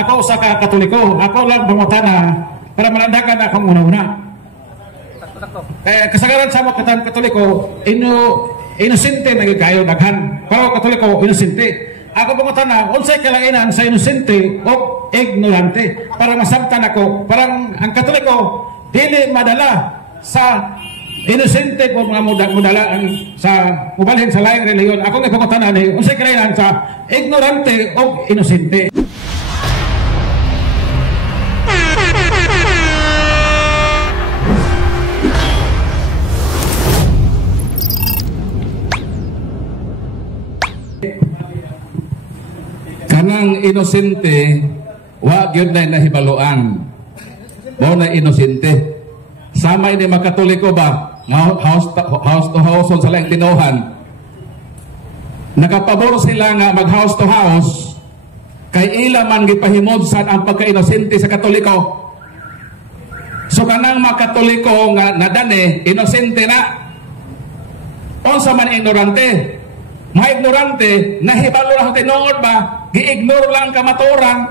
ako sa Katoliko, ako lang pangutana para malandagan akong una-una. Kasagaran sa mga Katoliko, inosente na kayo daghan. Pero Katoliko, inosente. Ako pangutana, unsay kalainan sa inosente o ignorante para masabtan ako. Parang ang Katoliko, dili madala sa inosente po mga mudala sa mubalhin sa laing reliyon. Ako nga pangutana ni, unsay kalainan sa ignorante o inosente. Kanang inosente, wa gyud na nahibaluan. Mao na inosente. Sama ini mga Katoliko ba, house to house sa laing tinuhan. Nakapabor sila nga mag house to house kay ila man gipahimod sad ang pagka-inosente sa Katoliko. So kanang mga Katoliko nga nadane inosente na. Unsa man ignorante? Mga ignorante, nahibalo lang tinuod ba? Gi-ignore lang kamaturan.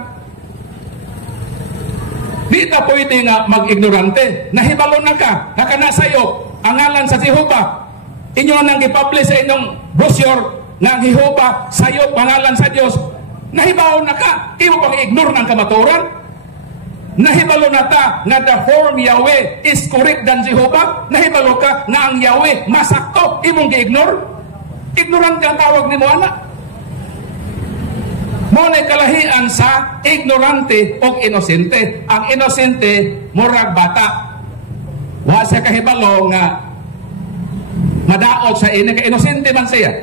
Di ta pwede nga mag-ignorante. Nahibalo na ka, nakana sayo, ang ngalan sa Jehova. Inyo nang gipublish sa inyong brochure nga ang Jehova, sayo, pangalan sa Diyos. Nahibalo na ka, imo pang ignore ng kamaturan. Nahibalo na ta nga the form Yahweh is correct than Jehova. Nahibalo ka nga ang Yahweh masakto, imong gi-ignore. Ignorante ang tawag ni mo, anak. Muna'y kalahian sa ignorante o inosente. Ang inosente, murag bata. Wa siya kahibalo nga madaot sa ini, ka inosente man siya.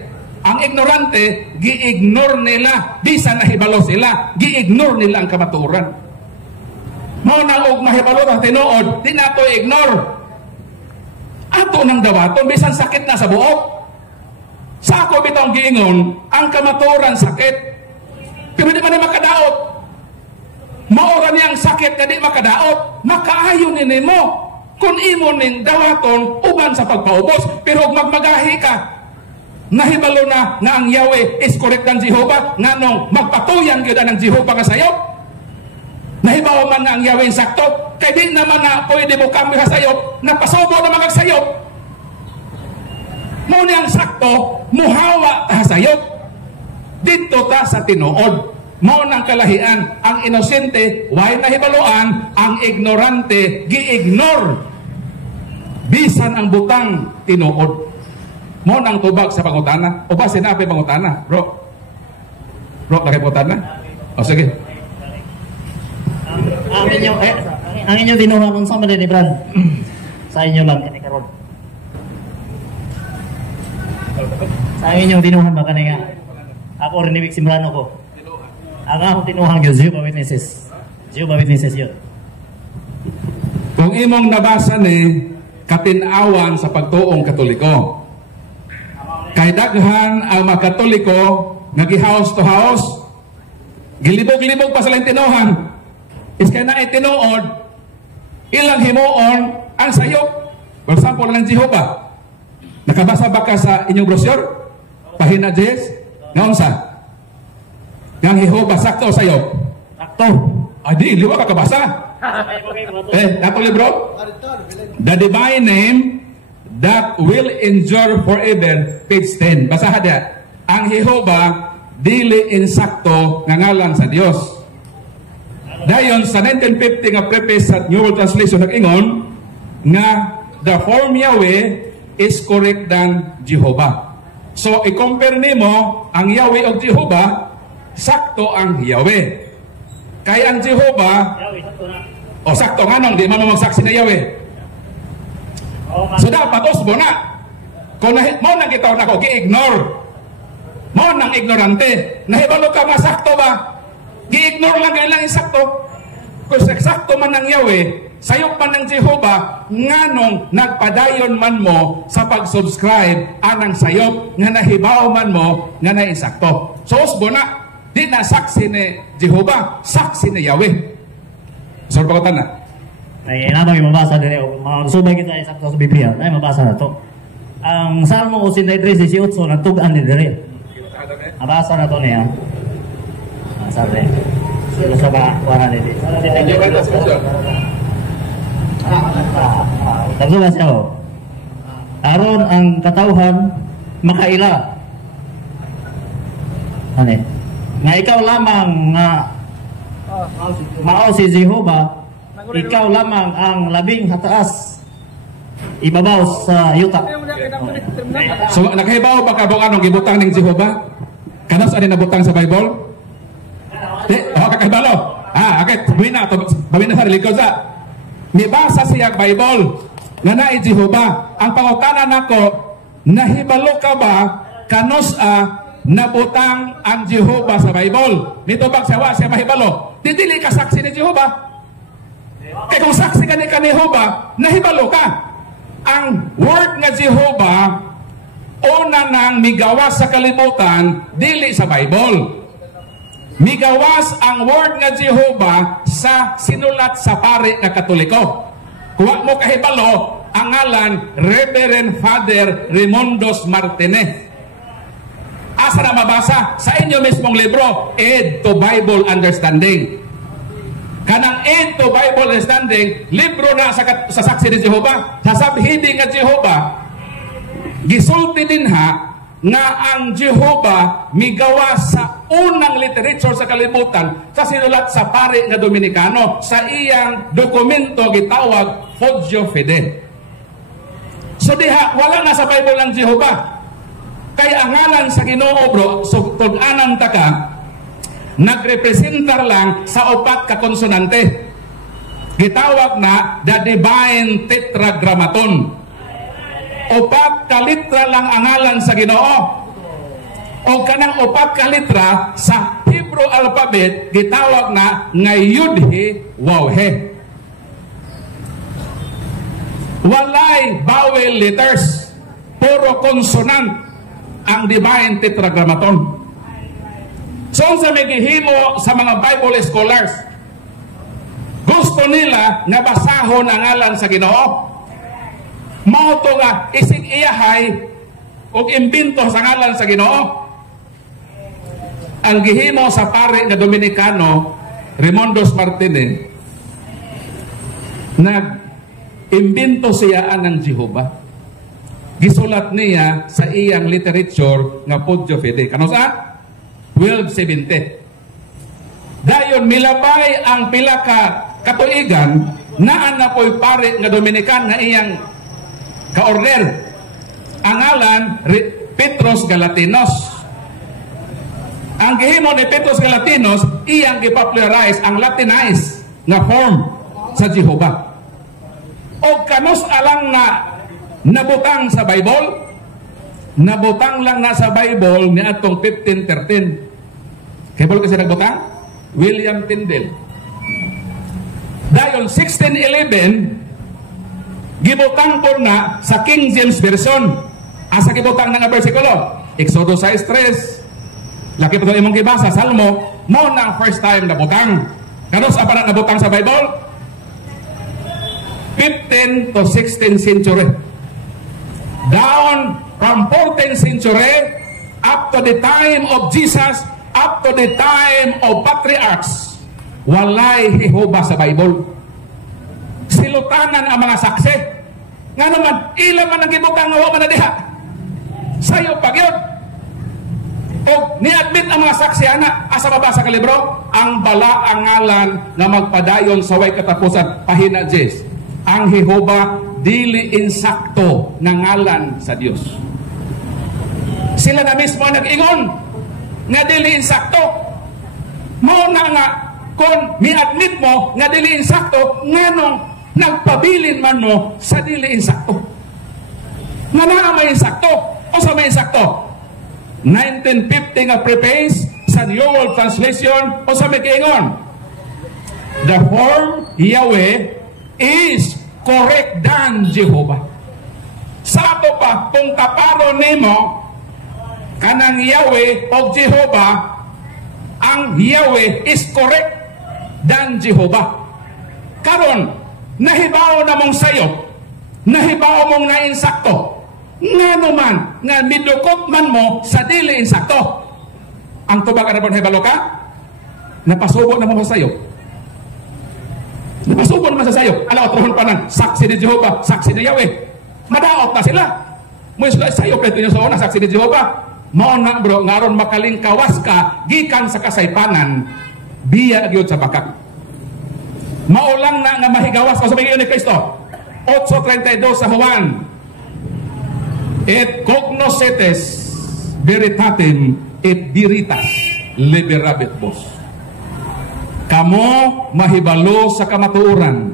Ang ignorante, gi-ignore nila. Bisan nahibalo sila, gi-ignore nila ang kamaturan. Muna og mahibalo ng tinuod, di na to ignore. Ato nang dawaton, bisan sakit na sa buok. Sa ako bitong giingon, ang kamaturan sakit. Pero di man na makadaot. Maura niyang sakit na di makadaot. Makaayon ni mo. Kung imo ning dawaton, uban sa pagpaubos. Pero magmagahi ka. Nahibalo na nga ang Yahweh is correct ng Jehova. Nga nung magpatuyan yun ng Jehova nga sayo. Nahibaw man nga ang Yahweh sakto. Kaya di naman na pwede mo kami sayo. Napasubo na magagsayo. Muna ang sakto, muhawa ta sayop. Dito ta sa tinuod. Muna ang kalahian. Ang inosente, way nahibaluan. Ang ignorante, gi-ignore. Bisan ang butang tinuod. Muna ang tubag sa pangutana. O ba sinabi pangutana? Bro, laki pangutana? O sige. Ang inyo dinuha kung saan ni Brad? Sa inyo lang, kanikaroon. Sa inyong tinuhan ba kanina? Ako rin ibig simulano ko. Ako tinuhan yun, Jehovah Witnesses. Jehovah Witnesses yun. Kung imong nabasa ni katinawan sa pagtuong Katoliko. Kay daghan ang mga Katoliko nagi house to house. Gilibog-libog pa silang tinuhan. Is kaya na itinuod, ilang himuon ang sayop. For example, ng Jehovah. Nakabasa ba ka sa inyong brochure? Pahina 10? Ngayon sa? Yang Jehovah sakto sa'yo? Sakto. Adi, liwa ka kabasa? Nato libro? The divine name that will endure forever, page 10. Basahan niya. Ang Jehovah, dili insakto nga ngalan sa Dios. Dayon sa 1950 nga preface sa New World Translation nag-ingon nga the form Yahweh is correct than Jehovah. So, i-compare nimo ang Yahweh o Jehovah, sakto ang Yahweh. Kaya ang Jehovah, o sakto nga nung, di man magsaksi na Yahweh. So, dapat osbo na. Kung mo nang itaw na ko, gi-ignore. Mo nang ignorante. Nahibalo ka masakto ba? Gi-ignore lang kailang isakto. Kung sakto man ng Yahweh, sayop man ng Jehovah, nganong nagpadayon man mo sa pag-subscribe anang sayop nga nahibaw man mo nga naisakto. So usbo na, di na saksi ni Jehovah, saksi ni Yahweh. So pagkatan na. Ay, nabang mabasa din o subay kita isakto sa Biblia. Ay, mabasa na to. Ang Salmo 83:18 nagtugan ni dire. Mabasa na to niya. Sabi. Sila sa bakuan nila. Tagsuba siya ho. Aron ang katauhan makaila. Ano nga ikaw lamang nga mao si Jehovah, ikaw lamang ang labing hataas ibabaw sa yuta. So nakahibaw ba ka anong gibutang ning Jehovah? Kanos ani nabutang sa Bible? Kakahibalo. Okay, sabihin na sa relikod sa nibasa siya Bible nga naay Jehovah. Ang pangutanan nako, nahibalo ka ba kanos nabutang ang Jehovah sa Bible? Nito bang siya mahibalo? Dili ka saksi ni Jehovah. Kaya kung saksi ka ni Jehovah, nahibalo ka. Ang word nga Jehovah una nang migawas sa kalibutan, dili sa Bible. Migawas ang word nga Jehovah sa sinulat sa pari nga Katoliko. Kuha mo kahibalo ang ngalan Reverend Father Raimundos Martinez. Asa na mabasa? Sa inyo mismong libro, Aid to Bible Understanding. Kanang Aid to Bible Understanding, libro na sa saksi ni Jehovah. Sasabhidi nga Jehovah, gisulti din nga ang Jehovah migawas sa unang literature sa kalibutan sa sinulat sa pari nga Dominikano sa iyang dokumento gitawag Fogio Fide. So diha wala na sa Bible ang Jehovah. Kaya ang ngalan sa Ginoo bro, so tug-anan ta ka, nagrepresentar lang sa upat ka konsonante. Gitawag na the Divine Tetragrammaton. Upat ka litra lang ang ngalan sa Ginoo. O kanang upat ka litra sa Hebrew alphabet gitawag na nga Yud-He Waw-He. Walay vowel letters, puro consonant ang Divine Tetragrammaton. So sa may gihimo sa mga Bible scholars, gusto nila nga basahon ang ngalan sa Ginoo. Mao to nga isig iyahay og imbento sa ngalan sa Ginoo. Ang gihimo sa pare nga Dominikano Raimundos Martinez, nag-imbento siya ng Jehovah. Gisulat niya sa iyang literature nga Fogio Fide. Kano sa 1270. Dayon milabay ang pila ka katuigan naan na po'y pare nga Dominican nga iyang ka-order. Ang ngalan Petros Galatinos. Ang gihimo ni Petros Galatinos iyang gipopularize ang Latinized nga form sa Jehovah. O kanos alang na nabutang sa Bible? Nabutang lang na sa Bible ni atong 1513. Kaya kasi nagbutang? William Tyndale. Dayon 1611 gibutang po na sa King James Version. Asa gibutang na nga bersikulo? Exodus 6:3. Laki pa ito imong gibasa, Salmo, mo na first time nabutang. Kanos apa na nabutang sa Bible? 15th to 16th century. Down from 14th century up to the time of Jesus, up to the time of patriarchs, walay Jehovah sa Bible. Silutanan ang mga saksi. Nga naman, ilan man ang gibutang nga man na diha. Sayo pagyod. O ni-admit ang mga saksi ana, asa mabasa ka libro, ang bala ang ngalan na magpadayon sa way katapusan, pahina Jes. Ang Jehovah dili insakto nga ngalan sa Dios. Sila na mismo nag-ingon nga dili insakto. Mo na nga kung mi-admit mo nga dili insakto, nganong nagpabilin man mo sa dili insakto. Nga naa may insakto o sa may insakto? 1950 nga preface sa New World Translation o sa may kiingon, the form Yahweh is correct than Jehovah. Sa ato pa, kung kaparo nimo kanang Yahweh o Jehovah, ang Yahweh is correct than Jehovah. Karon, nahibaw na mong sayop, nahibaw mong nainsakto, nga naman, nga midukot man mo sa dili insakto. Ang tubag na po nahibalo ka? Napasubo naman sa sayo. Napasubo naman sa sayo. Alaw, trohon pa ng saksi ni Jehovah, saksi ni Yahweh. Madaot na sila. Mo sila sayo preto nyo sa una, saksi ni Jehovah. Mao na bro, ngaron makaling kawas ka, gikan sa kasaypanan, biya gyud sa bakak. Maulang na nga mahigawas ka sa pagiging ni Kristo. 8:32 sa Juan. Et cognoscetes veritatem et veritas liberabit vos. Kamo mahibalo sa kamatuoran,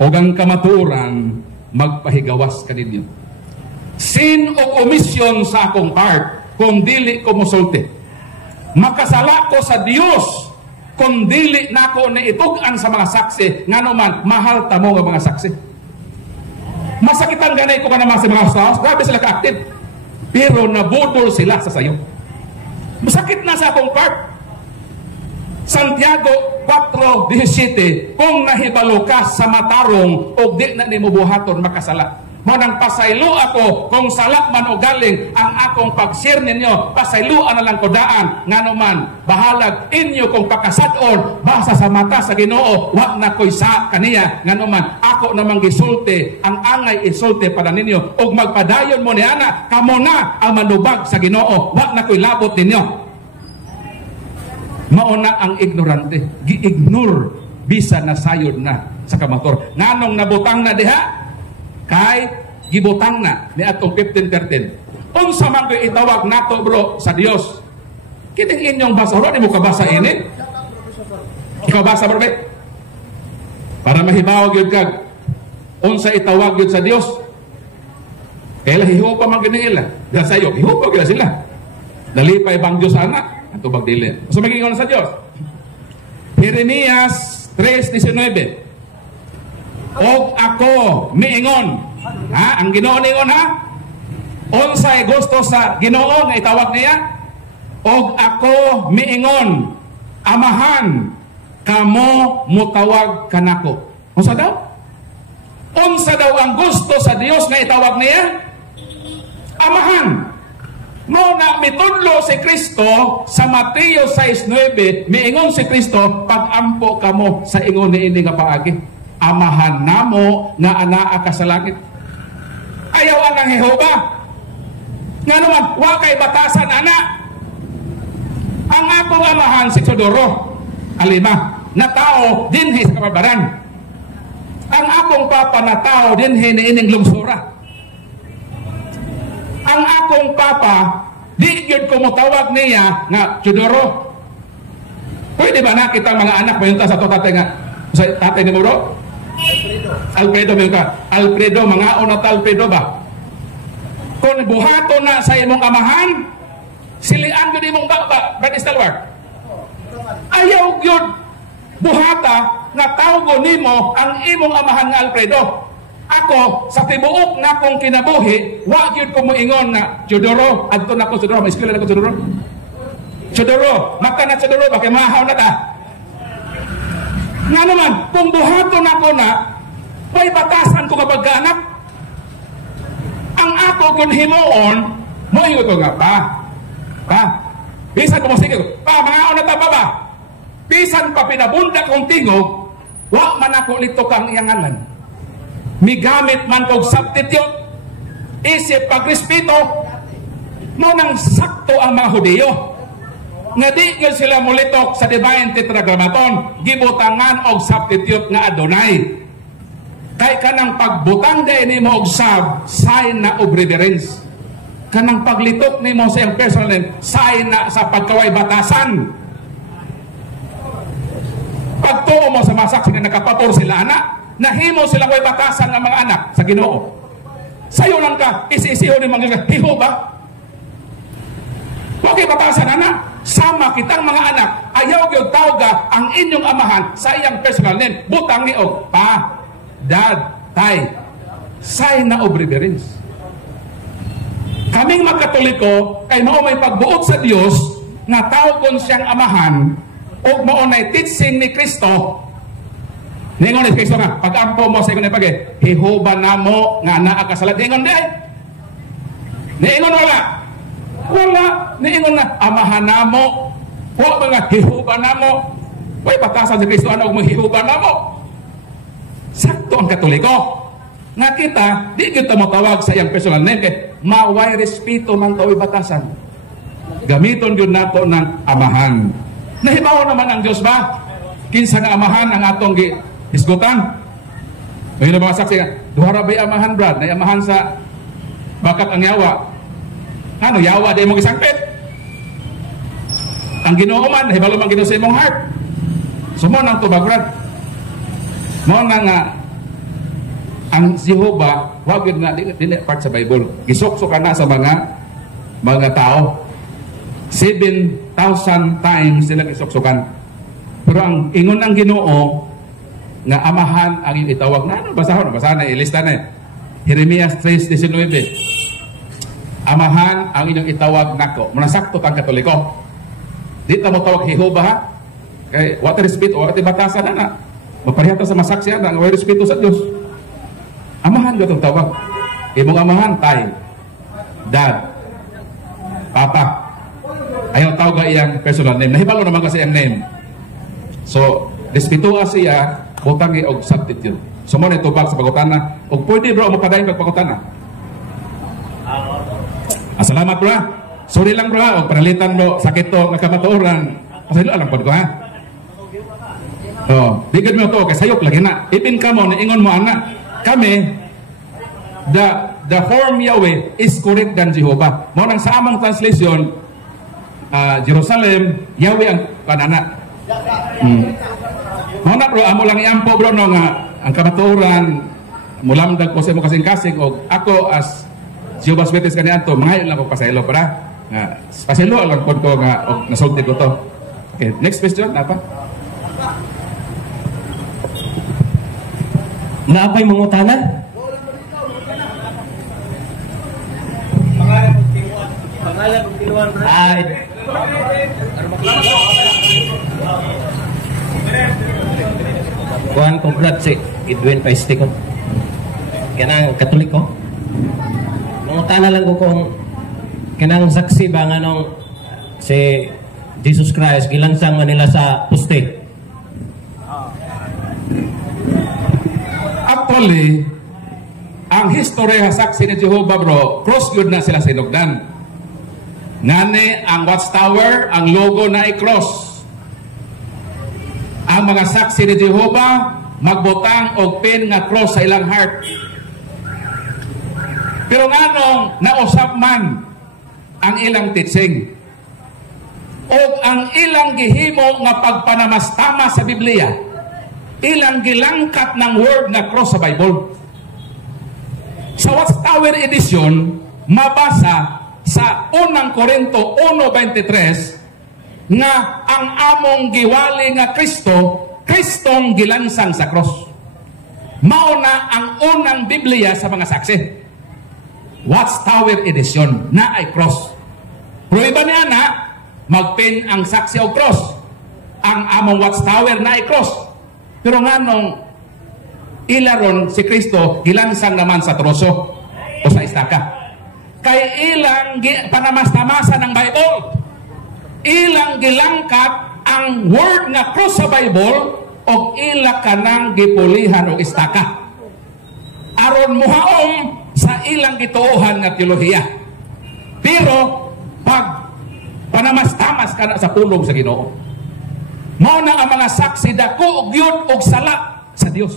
o ang kamatuoran magpahigawas kaninyo. Sin o omisyon sa akong part, kung dili ko musulti. Makasala ko sa Dios kung dili nako na itugan sa mga saksi, nganuman mahal ta mo nga mga saksi. Masakitan ganay ko ka naman sa mga house, grabe sila ka-active. Pero nabudol sila sa sayo. Masakit na sa akong part. Santiago 4:17, kung nahibalo ka sa matarong o di na ni mubuhaton makasala. Manang pasaylo ako kung sala man o galing ang akong pag-share ninyo, pasayloan na lang ko daan, nganuman bahalag inyo kung pakasadon basa sa mata sa Ginoo, wa na ko'y sa kaniya, nganuman ako namang gisulti, ang angay isulti para ninyo, ug magpadayon mo ni ana, kamo na ang manubag sa Ginoo, wa na ko'y labot ninyo. Mauna ang ignorante, gi-ignore bisa na sayod na sa kamator. Nganong nabutang na diha? Kay gibutang na ni atong 15:13. Unsa man ko'y itawag nato bro sa Dios? Kining inyong basa, di mo kabasa ini? Ikaw basa bro, para mahibaw gyud kag unsa itawag gyud sa Dios. Kaya hiho pa man gini ila. Da sayo, hiho pa gyud sila. Dalipay bang Dios ana? Ato bagdili. So magingon sa Dios. Jeremias 3:19. Og ako miingon, ha, ang Ginoo ningon ha, unsay gusto sa Ginoo nga itawag niya, og ako miingon, amahan kamo mutawag kanako. Unsa daw? Unsa daw ang gusto sa Dios nga itawag niya? Amahan. Mo na mitudlo si Kristo sa Mateo 6:9, miingon si Kristo, pag-ampo kamo sa ingon niini nga paagi. Amahan namo nga anaa ka sa langit. Ayaw anang Jehova. Nga naman, wa kay batasan ana. Ang akong amahan si Teodoro, alima, na tao dinhi sa kababaran. Ang akong papa na tao dinhi ni ining lungsura. Ang akong papa, di yun ko mutawag niya nga Teodoro. Pwede ba nakita mga anak mo yun sa tatay nga, sa tatay ni Muro? Alfredo mo ka. Alfredo, mga una Alfredo ba? Kung buhato na sa imong amahan, silian yun imong baba, Brad Stalwart. Ayaw yun buhata nga tawgo nimo ang imong amahan nga Alfredo. Ako, sa tibuok na kong kinabuhi, wag yun ko moingon na Teodoro, adto na ko Teodoro, may eskwela na ko Teodoro. Teodoro, maka na Teodoro, bakit mahaw na ta? Nga naman, kung buhato na ko na, may batasan ko kapag anak. Ang ako kung himoon, moingon ko nga, pa, bisan ko mo sige ko, mga na ta ba? Bisan pa pinabunda kong tingog, wa man ako lito kang iyangalan. Migamit man kong substitute, isip pagrespeto, mo nang sakto ang mga Hudiyo. Nga di yun sila mulitok sa Divine Tetragrammaton, gibutangan og substitute nga Adonai. Kay kanang pagbutang din ni mo og sub, sign na of reverence. Kanang paglitok ni mo sa iyang personal name, sign na sa pagkaway batasan. Pagtuo mo sa masak nga nakapator sila anak, nahimo sila way batasan ng mga anak sa Ginoo. Sayo lang ka, isi-isiho ni mga hiho ba? Okay, batasan anak. Sama kitang mga anak, ayaw gyud tawga ang inyong amahan sa iyang personal name. Butang ni og pa, dad, tay. Sign na of reverence. Kaming magkatoliko kay mao may pagbuot sa Dios nga tawgon siyang amahan ug mao nay teaching ni Kristo. Ningon ni Kristo nga, pag-ampo mo sa ingon pag Jehova namo nga naa ka sa lahat. Ningon di ay. Ningon wala, niingon na amahan namo, wa mga Jehova namo, Way batasan si Kristo ano maghihuban na mo. Sakto ang Katoliko. Nga kita, di kita matawag sa iyang personal name kay maway respeto man tao'y batasan. Gamiton yun nato ng amahan. Nahibaw naman ang Diyos ba? Kinsa nga amahan ang atong hisgutan? May mga saksi nga, duhara ba'y amahan, Brad? Na amahan sa bakat ang yawa. Ano, yawa di mong isangpit? Ang Ginoo man, nahibaw man Ginoo sa imong heart. So mo nang tubag, Brad. Mo na nga, ang Jehovah, wag yun na, di part sa Bible. Gisokso ka na sa mga tao. 7,000 times sila gisoksokan. Pero ang ingon ng Ginoo, nga amahan ang iyong itawag na, basahan na, ilista na. Jeremias 3:19. Amahan ang inyong itawag nako. Manasakto tang Katoliko. Di ta mo tawag Jehovah, ha? Kay what respeto, what batasan na na. Maparihata sa masaksiyan na, what respeto sa Diyos. Amahan ko itong tawag. Imong amahan, tay, dad, papa. Ayaw tawag ka iyang personal name. Nahibalo naman kasi iyang name. So, respetuha siya, butangi og substitute. So, mo na itubag sa pagutana. O pwede bro, mapadayin pagpagutana. Salamat bro. Sorry lang bro, o panalitan mo, sakit to, nakamatuoran. Pasaylo alam po ko ha. Bigad mo to, kasayok lagi na. Ipin ka mo, naingon mo anak. Kami, the form Yahweh is correct than Jehovah. Mo nang sa among translation, Jerusalem, Yahweh ang panana. Mo na bro, amo lang iampo bro no nga ang kamatuoran mulamdag ko sa imo kasing-kasing og ako as Jehovah's Witness kaniadto, mangayon lang ko pasaylo para nga pasaylo lang pod ko nga og nasulti ko to. Okay, next question apa? Naapay mangutanan? Pangalan ng tinuan, bro. Kuhan ko, Brad, si Edwin Paiste ko. Kanang Katoliko. Mangutanan lang ko kung kanang saksi ba nga nung si Jesus Christ gilansang nila sa puste. Actually, ang history saksi ni Jehovah bro, cross yun na sila sinugdan. Ngani ang watchtower, ang logo na i-cross. Ang mga saksi ni Jehovah magbutang og pin nga cross sa ilang heart. Pero nganong nausap man ang ilang teaching o ang ilang gihimo nga pagpanamastama sa Biblia, ilang gilangkat ng word na cross sa Bible. Sa Watchtower edition, mabasa sa 1 Korinto 1:23 nga ang among giwali nga Kristo, Kristong gilansang sa cross. Mao na ang unang Biblia sa mga saksi. Watchtower edition na ay cross. Pero iba niya na magpin ang saksi o cross. Ang among Watchtower na ay cross. Pero nga nung ilaron si Kristo gilansang naman sa troso o sa istaka. Kay ilang panamas-tamasa ng Bible, ilang gilangkat ang word nga cross sa Bible o ila kanang gipulihan o istaka. Aron muhaom sa ilang gituohan nga teolohiya. Pero pag panamas-tamas ka na sa pulong sa Ginoo, mao na ang mga saksi dako og yun og sala sa Dios.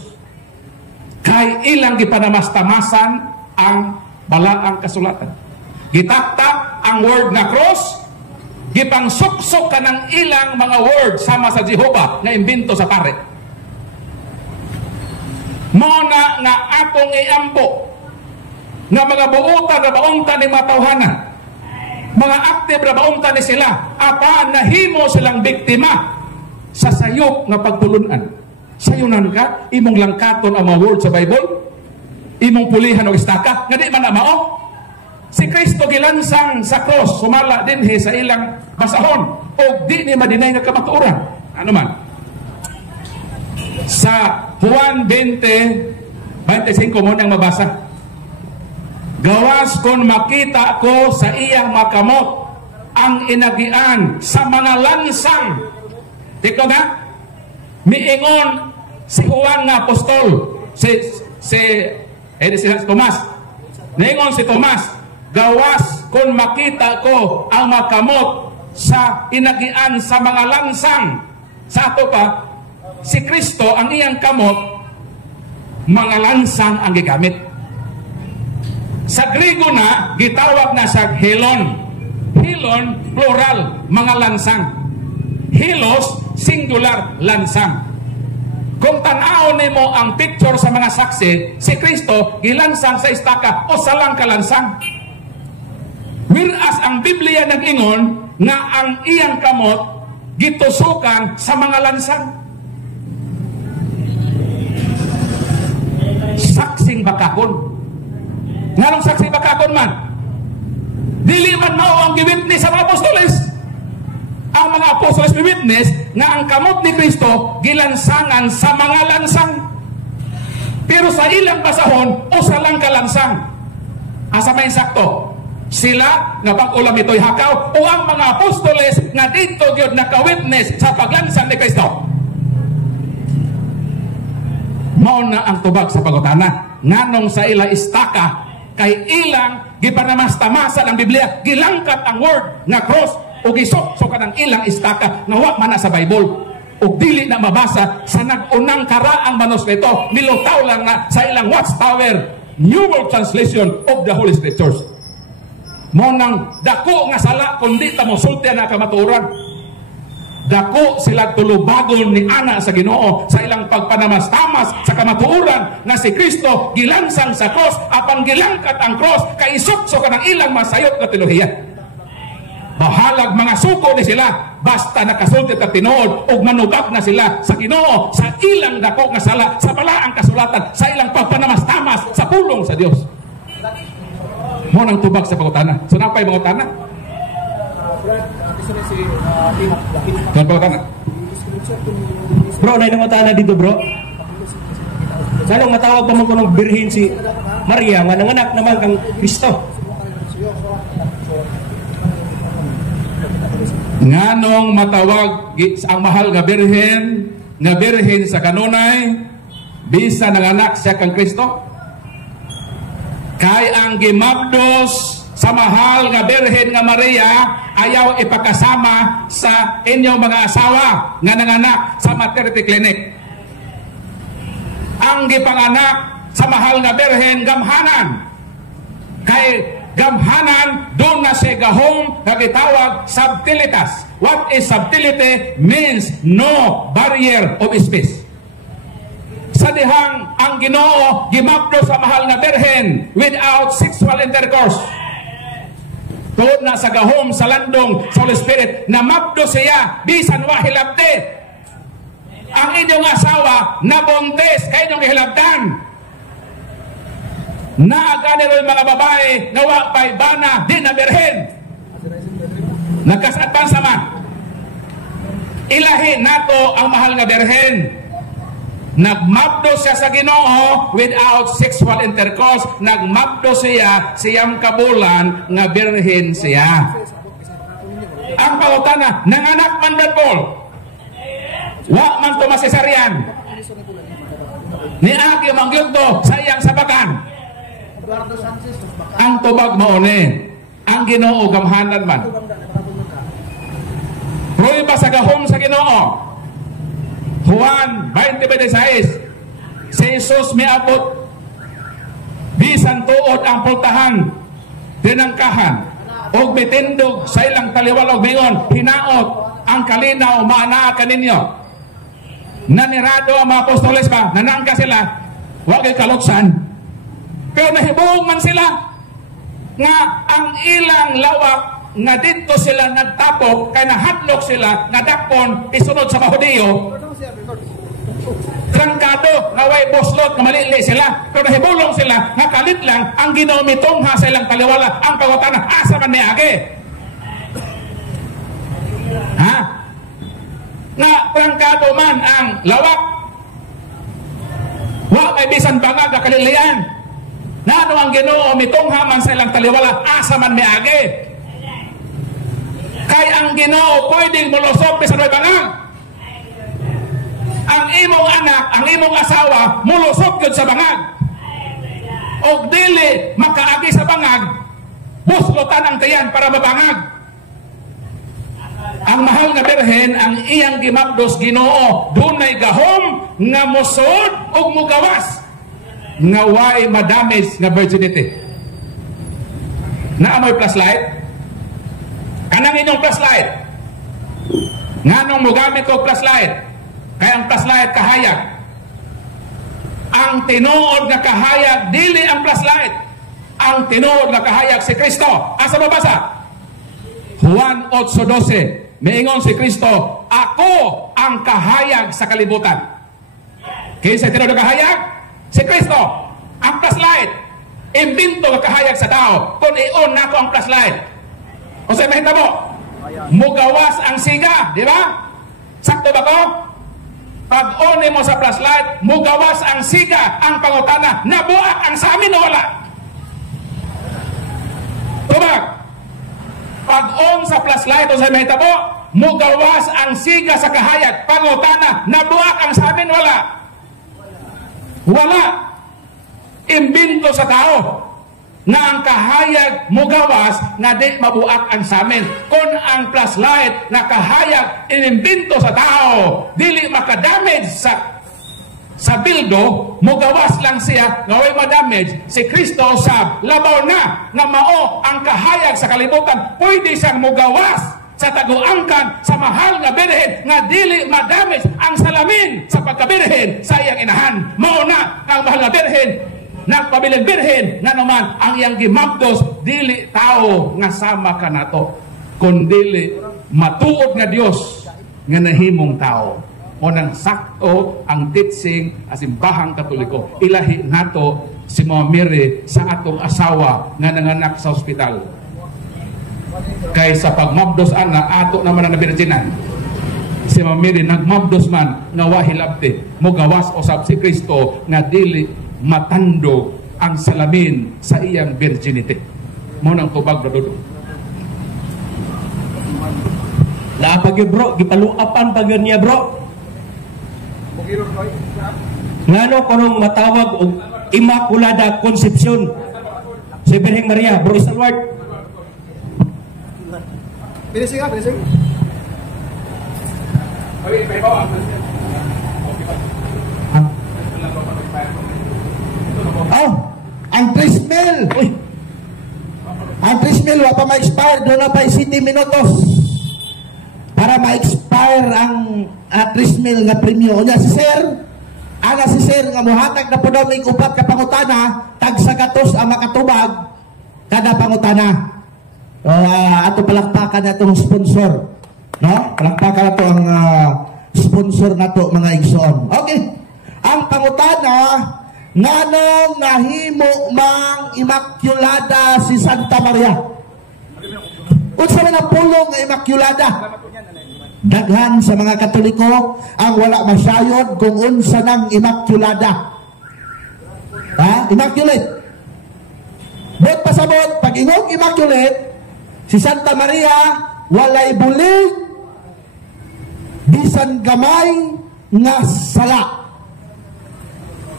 Kay ilang gipanamastamasan ang balaang kasulatan. Gitaktak ang word na cross, gipangsuksok ka ng ilang mga word sama sa Jehovah nga imbento sa pare. Mao na nga atong iampo nga mga buutan na bauntan ni matawhana, mga active na bauntan ni sila, apa nahimo silang biktima sa sayop nga pagtulunan. Sayunan ka, imong langkaton ang mga word sa Bible, imong pulihan o istaka, nga di man na mao. Si Kristo gilansang sa cross, sumala din sa ilang basahon, o di ni madinay nga kamatuoran. Ano man? Sa Juan 20:25 mo nang mabasa. Gawas kon makita ko sa iyang makamot ang inagian sa mga lansang. Tiko nga? miingon si Juan nga apostol, si Tomas. Niingon si Tomas, gawas kung makita ko ang makamot sa inagian sa mga lansang. Sa ato pa, si Kristo ang iyang kamot, mga lansang ang gigamit. Sa Griego na, gitawag na sa helon. Helon, plural, mga lansang. Helos, singular, lansang. Kung tanaw nimo ang picture sa mga saksi, si Kristo gilansang sa istaka o salang kalansang. Whereas ang Biblia nag-ingon nga ang iyang kamot gitusukan sa mga lansang. Saksing bakakon. Nganong saksi bakakon man? Dili man mao ang giwitness sa mga apostoles. Ang mga apostoles giwitness nga ang kamot ni Kristo gilansangan sa mga lansang. Pero sa ilang basahon o sa lang kalansang. Asa may sakto? Sila nga pag-ulam ito'y hakaw o ang mga apostoles nga dito gyud naka-witness sa paglansang ni Kristo. Mao na ang tubag sa pagutana. Nganong sa ila istaka kay ilang gipanamastamasan ang Biblia, gilangkat ang word nga cross o gisok-sokan ang ilang istaka nga wa man na sa Bible o dili na mabasa sa nag-unang karaang manuskrito, milutaw lang na sa ilang watchtower, New World Translation of the Holy Scriptures. Mo nang dako nga sala kundi ta mosulti na kamatuoran. Dako sila tulubagon ni ana sa Ginoo sa ilang pagpanamastamas sa kamatuoran na si Kristo gilansang sa cross, apan gilangkat ang cross kay isukso ka ng ilang masayot na teolohiya. Bahalag mga suko ni sila basta nakasulti at tinuod ug manubag na sila sa Ginoo sa ilang dako nga sala sa balaang kasulatan sa ilang pagpanamastamas sa pulong sa Dios. Mo nang tubag sa pagutana. So napay mga utana? Bro, na matana dito bro. Sanang matawag pa man ko ng birhin si Maria nga nanganak naman kang Kristo. Nganong matawag ang mahal nga birhen sa kanunay bisa nanganak siya kang Kristo? Kay ang gimabdos sa mahal nga birhen nga Maria ayaw ipakasama sa inyong mga asawa nga nanganak sa maternity clinic. Ang gipanganak sa mahal nga birhen gamhanan. Kay gamhanan doon na siya gahom nga gitawag subtilitas. What is subtility? Means no barrier of space. Sa dihang ang Ginoo gimabdo sa mahal nga birhen without sexual intercourse. Tuod na sa gahom sa landong sa Holy Spirit na mabdo siya bisan wa hilabde. Ang inyong asawa nabuntis kay inyong hilabdan. Naagani rin mga babae na wa pay bana di na birhen. Nagkasatpan sama. Ilahi nato ang mahal nga birhen. Nagmabdo siya sa Ginoo without sexual intercourse. Nagmabdo siya siyang kabulan nga birhen siya. Ang pangutana, nanganak man Brad Paul. Wa man to masesaryan. Niagi mangyugdo sa iyang sabakan. Ang tubag maone. Ang Ginoo gamhanan man. Roy ba sa gahom sa Ginoo? Juan 20:26 si Jesus miabot bisan tuod ang pultahan dinangkahan og bitindog sa ilang taliwalog mingon hinaot ang kalinaw maanaa kaninyo. Nanirado ang mga apostoles ba nanangka sila wa kay kalutsan pero nahibong man sila nga ang ilang lawak nga dito sila nagtapok kay nahadlok sila nga dakpon isunod sa mga Hudiyo. Trangkado nga way boslot nga malili sila pero nahibulong sila nga kalit lang ang Ginoo mitungha sa ilang taliwala ang pagutana asa man miagi. Ha? Nga trangkado man ang lawak wa may bisan bangag nga kalilian. Nano ang Ginoo mitungha man sa ilang taliwala asa man miagi. Kay ang Ginoo pwedeng mulusog bisan may bangag. ang imong anak, ang imong asawa mulusot gyud sa bangag. Og dili makaagi sa bangag, buslotan ang tiyan para mabangag. Ang mahal nga birhen, ang iyang gimapdos Ginoo, dunay gahom nga musod og mugawas nga way madamage nga virginity. Naamoy flashlight? Kanang inyong flashlight. Nganong mogamit og flashlight? Kaya ang flashlight kahayag. Ang tinuod nga kahayag dili ang flashlight. Ang tinuod nga kahayag si Kristo. Asa mabasa? Juan 8:12. Miingon si Kristo, ako ang kahayag sa kalibutan. Kinsa tinuod nga kahayag? Si Kristo. Ang flashlight. Imbento nga kahayag sa tao. Kung i-on nako ang flashlight. O sa mahita mo, mugawas ang siga, di ba? Sakto ba ko? Pag-on mo sa flashlight, mugawas ang siga, ang pangutana, nabuak ang sa amin o wala? Tubag. Pag-on sa flashlight o sa mahita mo, mugawas ang siga sa kahayag, pangutana, nabuak ang sa amin wala? Wala. Imbento sa tao na ang kahayag mugawas nga di mabuak ang samin. Kung ang flashlight na kahayag inimbento sa tao dili makadamage sa bildo, mugawas lang siya nga way madamage. Si Kristo sab labaw na nga mao ang kahayag sa kalibutan, pwede siyang mugawas sa taguangkan sa mahal nga birhen nga dili madamage ang salamin sa pagkabirhen sa iyang inahan. Mao na ang mahal nga birhen nagpabiling birhen nga naman ang iyang gimapdos dili tao nga sama ka nato, kundi matuod nga Dios nga nahimong tao. O nang sakto ang teaching sa simbahang Katoliko. Ilahi nato si Mama Mary sa atong asawa nga nanganak sa ospital. Kay sa pagmabdos ana ato naman ang nabirginan. Si Mama Mary nagmabdos man nga wahilabte, mugawas usab si Kristo nga dili matando ang salamin sa iyang virginity. Munang tubag na dodo. Naapag yun bro, gipaluapan pag yun niya bro. Ngano kanong matawag og Immaculada Concepcion si Birheng Maria, bro Salward. Pinising nga, pinising. Oh, ang 3 mil. Uy. Ang 3 mil, wala pa ma-expire. Doon na pa 7 minutos. Para ma-expire ang 3 mil nga premyo. O niya si Sir, si Sir, nga muhatag na po daw may upat ka pangutana, tagsagatos ang makatubag, kada pangutana. O, ato palakpakan na itong sponsor. No? Palakpakan na ito ang sponsor na ito, mga igsoon. Okay. Ang pangutana, nganong nahimo mang Immaculada si Santa Maria? Unsa man ang pulong nga Immaculada? Daghan sa mga Katoliko ang wala masyayod kung unsa nang Immaculada. Ha? Immaculate. Bot pasabot, pag ingong Immaculate, si Santa Maria walay bulig, bisan gamay nga sala.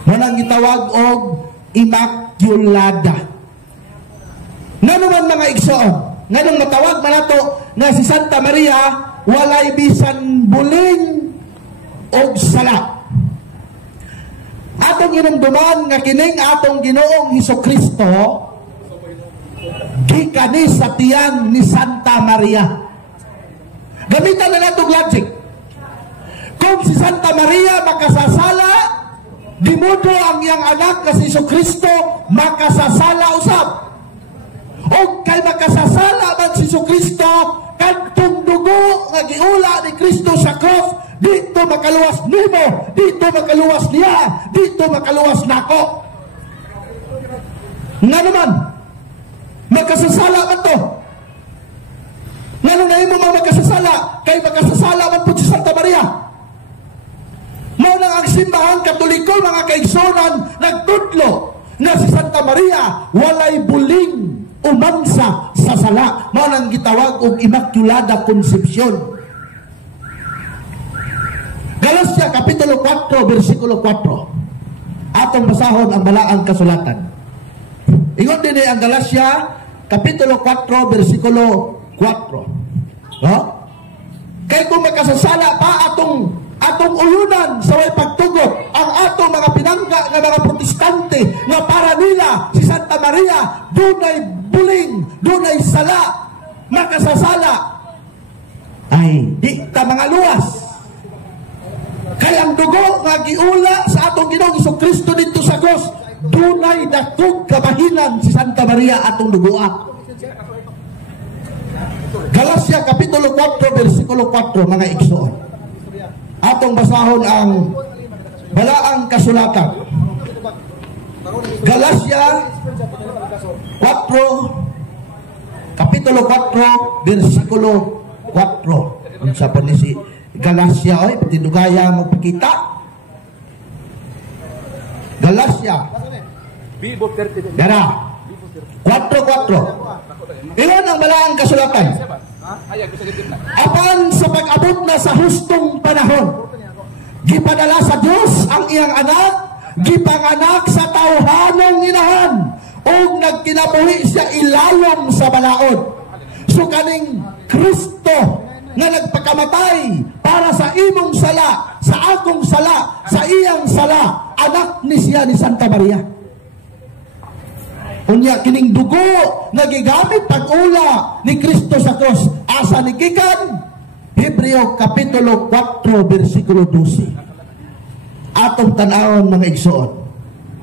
Walang gitawag og Immaculada. Nga naman mga igsoon, nga nung matawag man nato nga si Santa Maria walay bisan buling og sala. Atong ginumduman nga kining atong Ginoong Hesukristo gikani sa tiyan ni Santa Maria. Gamitan na natong logic. Kung si Santa Maria makasasala, di modo ang iyang anak na si Jesucristo makasasala usab. O kay makasasala man si Jesucristo, kadtong dugo nga giula ni Kristo sa cross, dito makaluwas nimo, dito makaluwas niya, dito makaluwas nako. Nga naman, makasasala man to. Nga nung na imo makasasala, kay makasasala man po si Santa Maria. Muna ang simbahang Katoliko, mga kaigsonan, nagtudlo na si Santa Maria walay buling umansa sa sala. Muna ang gitawag og Immaculada Concepcion. Galacia Kapitulo 4, versikulo 4. Atong basahon ang balaang kasulatan. Ingon din ang Galacia Kapitulo 4, versikulo 4. No? Kaya kung makasasala pa atong ulunan sa way pagtugot ang atong mga pinangga nga mga protestante nga para nila si Santa Maria dunay buling, dunay sala, makasasala, ay di ta mga luwas. Kaya ang dugo nga giula sa atong Ginoong Jesucristo dito sa cross, dunay dakog kabahinan si Santa Maria atong dugoa. Galacia Kapitulo 4, versikulo 4, mga igsoon. Atong basahon ang balaang kasulatan. Galacia 4, Kapitulo 4, versikulo 4. Ang sa ni si Galacia, oy, patindugaya magpakita. Galacia. Dara. 4:4. Iyon ang balaang kasulatan. Apan sa pag-abot na sa hustong panahon, gipadala sa Dios ang iyang anak, gipanganak sa tawhanong inahan, ug nagkinabuhi siya ilalom sa balaod. So kaning Kristo nga nagpakamatay para sa imong sala, sa akong sala, sa iyang sala, anak ni siya ni Santa Maria. Unya kining dugo nagigamit pag-ula ni Kristo sa cross, asa ni gikan? Hebreo Kapitulo 4, versikulo 12. Atong tan-awon mga igsoon.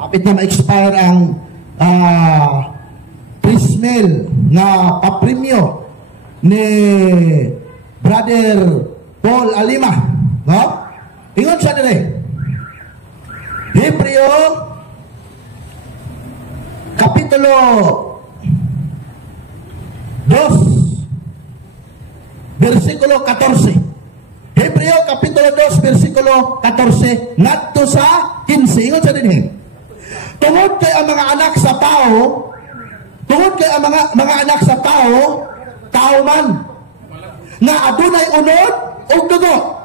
Apit na ma-expire ang prismel na papremyo ni Brother Paul Alima, no? Ingon sa dire. Hebreo Kapitulo 2, versikulo 14. Hebreo Kapitulo 2, versikulo 14, ngadto sa 15. Ingon sa dinhi. Tungod kay ang mga anak sa tao, tao man, nga adunay unod ug dugo.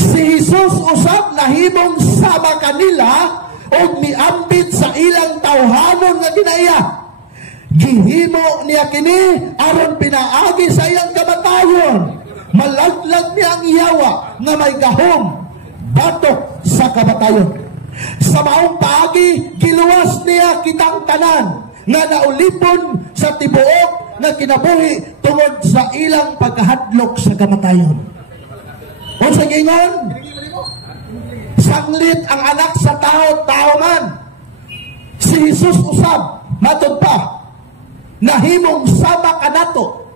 Si Jesus usab nahimong sama kanila og miambit sa ilang tawhanon nga ginaiya. Gihimo niya kini aron pinaagi sa iyang kamatayon. Malaglag niya ang iyawa nga may gahom batok sa kamatayon. Sa maong paagi giluwas niya kitang tanan nga naulipon sa tibuok nga kinabuhi tungod sa ilang pagkahadlok sa kamatayon. O sa gingon, sanglit ang anak sa tao, tao man. Si Jesus usab, matod pa, nahimong sama kanato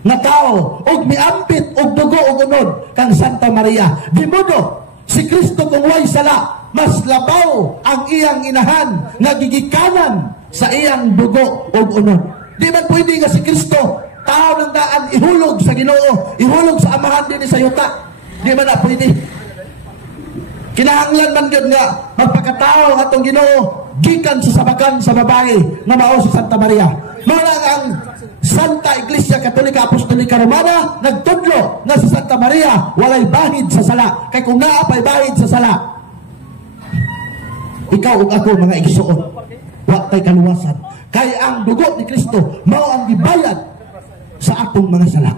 na tao, og miampit, og dugo, og unod, kang Santa Maria. Di modo, si Kristo kung way sala, mas labaw ang iyang inahan, nagigikanan sa iyang dugo, og unod. Di man pwede nga si Kristo, tao ng daan, ihulog sa Ginoo, ihulog sa amahan din sa yuta. Di man na pwede. Kinahanglan man yun nga magpakatao atong Ginoo gikan sa sabakan sa babae nga mao si Santa Maria. Muna ang Santa Iglesia Katolika Apostolika Romana nagtudlo na si Santa Maria walay bahid sa sala. Kay kung naa pay bahid sa sala, ikaw ug ako mga igsoon, wa tay kaluwasan. Kay ang dugo ni Kristo mao ang gibayad sa atong mga sala.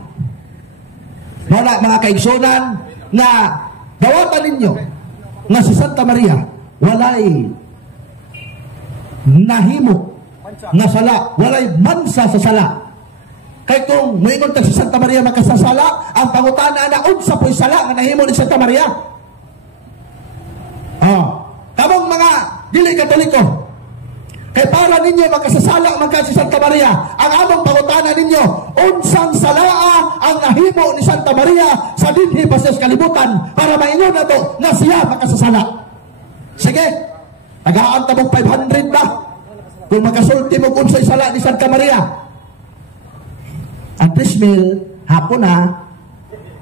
Muna mga kaigsonan na dawatan ninyo na si Santa Maria walay nahimo nga sala, walay mansa sa sala. Kay kung moingon ta si Santa Maria makasasala, ang pangutana na unsa po'y sala nga nahimo ni Santa Maria? Kamong mga dili Katoliko, kay para ninyo makasasala man si Santa Maria, ang among pangutana ninyo, unsang salaa ang nahimo ni Santa Maria sa dinhi pa sa kalibutan para maingon nato na siya makasasala. Sige, tagaan ta mong 500 ba kung makasulti mo unsay sala ni Santa Maria. Ang 3,000 hapon na,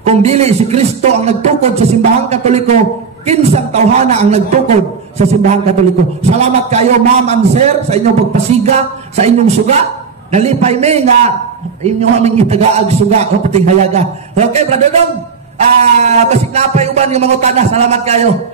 kung dili si Kristo ang nagtukod sa simbahang Katoliko, kinsang tawhana ang nagtukod sa simbahang Katoliko. Salamat kayo ma'am and sir sa inyong pagpasiga, sa inyong suga. Nalipay may nga inyong aming itagaag suga o pating hayaga. Okay, Brother Dong, basig napay uban yung mga utana. Salamat kayo.